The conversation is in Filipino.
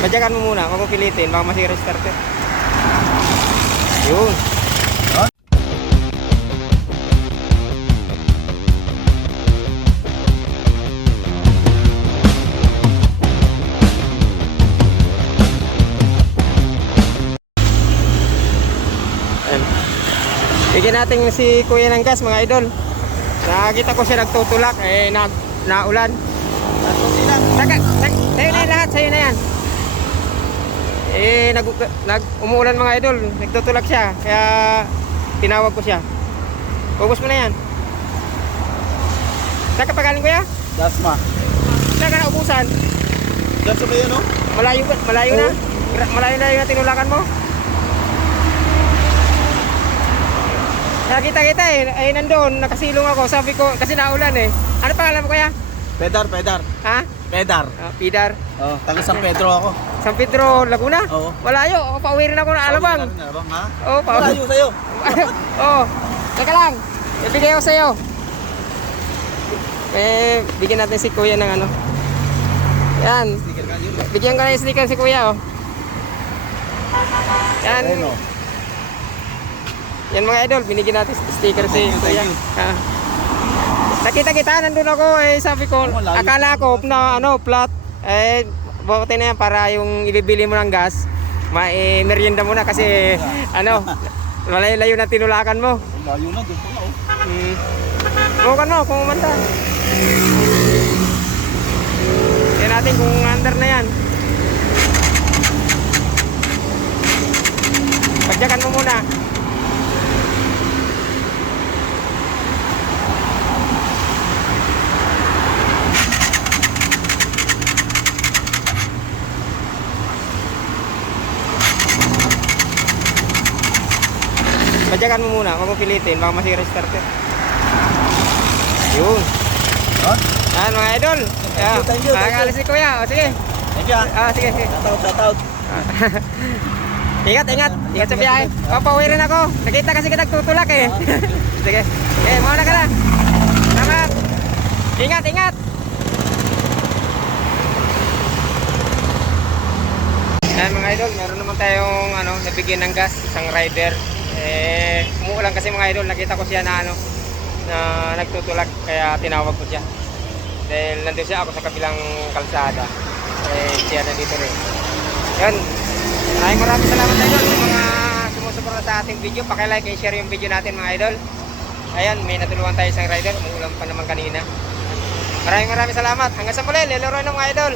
Padyakan mo muna, huwag mo pilitin, baka masira starter. Yun. Bigyan natin si Kuya ng gas mga idol. Nakakita ko siya nagtutulak, eh nag, naulan. Saka, sa'yo na yan lahat, sa'yo na yan. Eh, nag, nag, umuulan mga idol, nagtutulak siya, kaya tinawag ko siya. Ubus mo na yan. Saan ka pagaling kuya? Dasma. Saan ka na ubusan? Diyan sa ano? Malayo, malayo na? Malayo na yung tinulakan mo? Nakita kita eh, ay nandun, nakasilong ako, sabi ko, kasi naulan eh. Ano pangalan mo kuya? Pedar, pedar. Ha? Pedar. Ah, Pidar. Oh, taga San Pedro ako. San Pedro, Laguna? Oo. Malayo, ako pauwi rin ako ng Alabang. Pauwi ka rin, Alabang, ha? Oo, pauwi. Malayo sa'yo. Oo. Teka lang, ibigay ko sa'yo. Eh, bigyan natin si kuya ng ano. Yan, bigyan ko na yung sticker si kuya oh. Yan, oh. yan mga idol, binigyan natin sticker si kuya. Ah. Nakita kita, nandun ako eh, sabi ko, Oo, layo. akala ko na ano, flat. Eh, buti na yan para yung ibibili mo ng gas, ma eh, merienda mo na kasi ano, malayo-layo na tinulakan mo. Layo na, doon pa na oh. Hmm. Subukan mo kung umanda. Tingnan natin kung under na yan. Padyakan mo muna. Padyakan mo muna, huwag mo pilitin, baka masira starter. Yun. Ha? Yan mga idol. Thank you, thank you. Makakalis si Kuya. O sige. Thank you? Ah, sige, sige. Shout out, shout out. Ingat, ingat. Ingat sa biyahe. Papauwi rin ako. Nakita kasi kita tutulak eh. sige. Eh, mauna ka na. Salamat. Ingat, ingat. Yan mga idol, meron naman tayong ano, nabigyan ng gas, isang rider. Eh, umuulan kasi mga idol, nakita ko siya na ano, na nagtutulak, kaya tinawag ko siya. Dahil nandun siya ako sa kabilang kalsada. Eh, siya nandito rin. Yan. Maraming maraming salamat idol sa mga sumusuporta sa ating video. Pakilike and share yung video natin mga idol. Ayan, may natulungan tayo isang rider. Umuulan pa naman kanina. Maraming maraming salamat. Hanggang sa muli, lelaro ng mga idol.